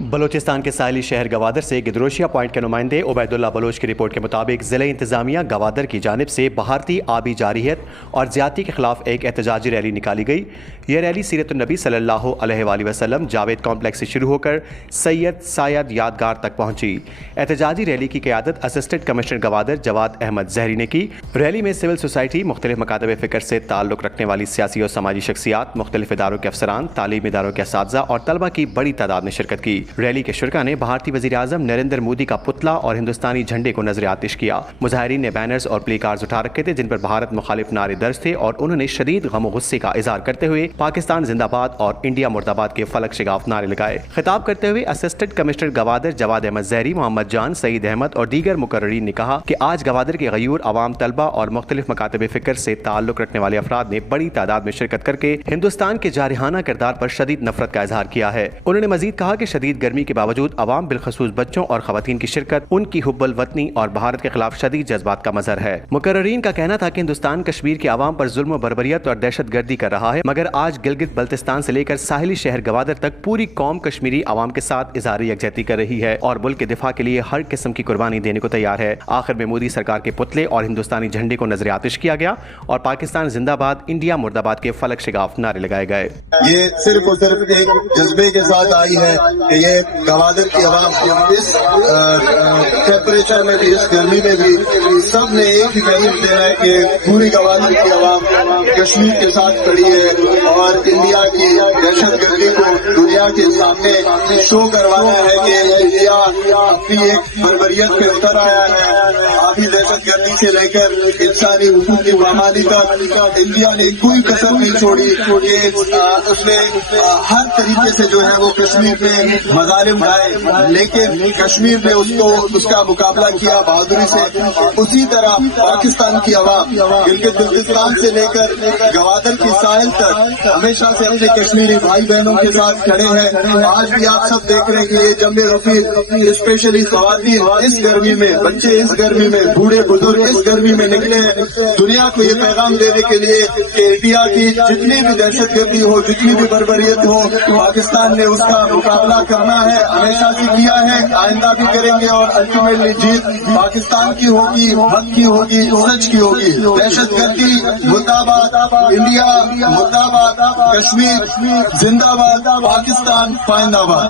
بلوچستان کے ساحلی شہر گوادر سے گدروشیا پوائنٹ کے نمائندے عبیداللہ بلوچ کی رپورٹ کے مطابق ضلع انتظامیہ گوادر کی جانب سے بھارتی آبی جارحیت اور زیادتی کے خلاف ایک احتجاجی ریلی نکالی گئی۔ یہ ریلی سیرت النبی صلی اللہ علیہ وآلہ وسلم جاوید کمپلیکس سے شروع ہو کر سید سایاد یادگار تک پہنچی۔ احتجاجی ریلی کی قیادت اسسٹنٹ کمشنر گوادر جواد احمد زہری نے کی۔ ریلی میں سول سوسائٹی، مختلف مکاتب فکر سے تعلق رکھنے والی سیاسی اور سماجی شخصیات، مختلف اداروں کے افسران، تعلیمی اداروں کے اساتذہ اور طلبہ کی بڑی تعداد نے شرکت کی۔ ریلی کے شرکا نے بھارتی وزیر اعظم نریندر مودی کا پتلا اور ہندوستانی جھنڈے کو نظر آتش کیا۔ مظاہرین نے بینرز اور پلے کارڈز اٹھا رکھے تھے جن پر بھارت مخالف نعرے درج تھے اور انہوں نے شدید غم و غصے کا اظہار کرتے ہوئے پاکستان زندہ باد اور انڈیا مرد آباد کے فلک شگاف نعرے لگائے۔ خطاب کرتے ہوئے اسسٹنٹ کمشنر گوادر جواد احمد زہری، محمد جان، سعید احمد اور دیگر مقررین نے کہا کہ آج گوادر کے غیور عوام، طلبہ اور مختلف مکاتب فکر سے تعلق رکھنے والے افراد نے بڑی تعداد میں شرکت کر کے ہندوستان کے جارحانہ کردار پر شدید نفرت کا اظہار کیا ہے۔ انہوں نے مزید کہا کہ شدید گرمی کے باوجود عوام بالخصوص بچوں اور خواتین کی شرکت ان کی حب الوطنی اور بھارت کے خلاف شدید جذبات کا مظہر ہے۔ مقررین کا کہنا تھا کہ ہندوستان کشمیر کے عوام پر ظلم و بربریت اور دہشت گردی کر رہا ہے، مگر آج گلگت بلتستان سے لے کر ساحلی شہر گوادر تک پوری قوم کشمیری عوام کے ساتھ اظہار یکجہتی کر رہی ہے اور ملک کے دفاع کے لیے ہر قسم کی قربانی دینے کو تیار ہے۔ آخر میں مودی سرکار کے پتلے اور ہندوستانی جھنڈے کو نظر آتش کیا گیا اور پاکستان زندہ باد، انڈیا مرد آباد کے فلک شگاف نعرے لگائے گئے۔ یہ صرف اور صرف ایک جذبے کے ساتھ آئی ہے کہ یہ گوادر کی عوام اس ٹیمپریچر میں بھی، اس گرمی میں بھی سب نے ایک ہی میسج دینا ہے کہ پوری گوادر کی عوام کشمیر کے ساتھ کھڑی ہے اور انڈیا کی دہشت گردی کو دنیا کے سامنے شو کروانا ہے کہ انڈیا اپنی ایک بربریت پہ اتر آیا ہے۔ آبی دہشت گردی سے لے کر انسانی حقوق کی پامالی تک انڈیا نے کوئی کسر نہیں چھوڑی کہ اس نے ہر طریقے سے جو ہے وہ کشمیر میں مظالم ڈھائے، لیکن کشمیر نے اس کا مقابلہ کیا بہادری سے۔ اسی طرح پاکستان کی عوام گلگت بلتستان سے لے کر گوادر کی ساحل تک ہمیشہ سے اپنے کشمیری بھائی بہنوں کے ساتھ کھڑے ہیں۔ آج بھی آپ سب دیکھ رہے ہیں کہ یہ جنگ رفیق، اسپیشلی خواتین اس گرمی میں، بچے اس گرمی میں، بوڑھے بزرگ اس گرمی میں نکلے ہیں دنیا کو یہ پیغام دینے کے لیے کہ انڈیا کی جتنی بھی دہشت گردی ہو، جتنی بھی بربریت ہو، پاکستان نے اس کا مقابلہ کرنا ہے، ہمیشہ سے کیا ہے، آئندہ بھی کریں گے اور الٹیمیٹلی جیت پاکستان کی ہوگی، حق کی ہوگی، سچ کی ہوگی۔ دہشت گردی مرد آباد، انڈیا مرد آباد، کشمیر زندہ باد، پاکستان پائندہ باد۔